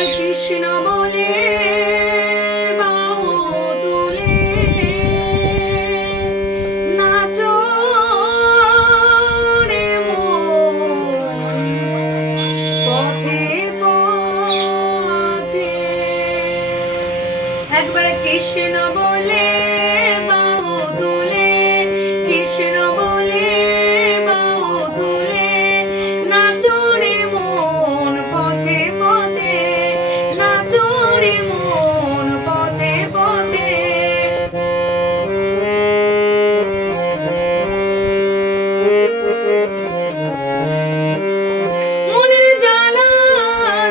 কৃষ্ণ বলে বাহু তুলে নাচো রে মন পথে পথে। একবার কৃষ্ণ বলে বাহু তুলে, কৃষ্ণ বলে বাহু তুলে নাচো রে মন পথে পথে, নাচো রে মন পথে পথে। মনের জ্বালা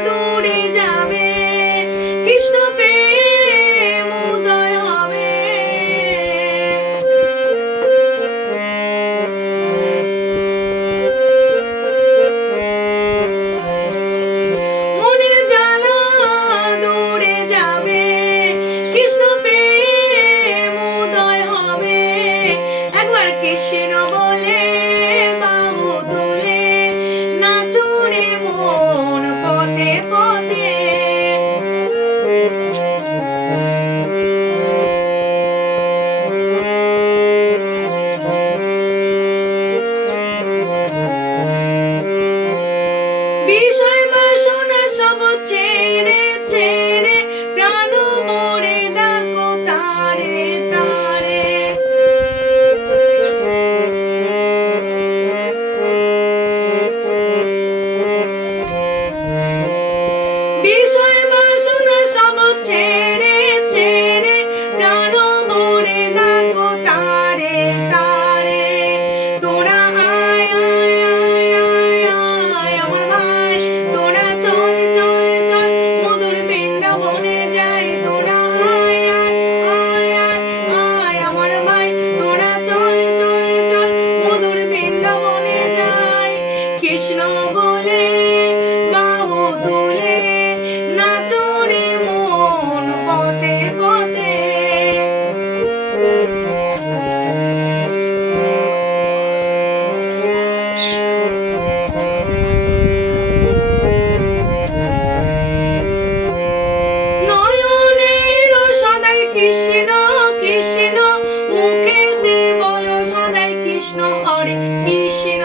দূরে যাবে, কৃষ্ণ প্রেম উদয় হবে। মনের জ্বালা দূরে যাবে, কৃষ্ণ প্রেম উদয় হবে। একবার কৃষ্ণ বলে বাহু তুলে নাচো রে মন পথে পথে। বিষয় বাসনা সব ছেড়ে ছেড়ে প্রাণ ভরে ডাকো তারে তারে। বিষয় বাসনা সব ছেড়ে ছেড়ে প্রাণ ভরে ডাকো তারে তারে। তোরা আয় আয় আয় আয় আয় আমার ভাই, তোরা চল চল চল মধুর বৃন্দাবনে যাই। তোরা আয় আয় আয় আয় আয় আমার ভাই, তোরা চল চল চল মধুর বৃন্দাবনে যাই। কৃষ্ণ বলে বাহু তুলে নাচো রে মন পথে পথে। নয়নের সদাই কৃষ্ণ কৃষ্ণ, মুখেতে বলো সদাই কৃষ্ণ হরে কৃষ্ণ।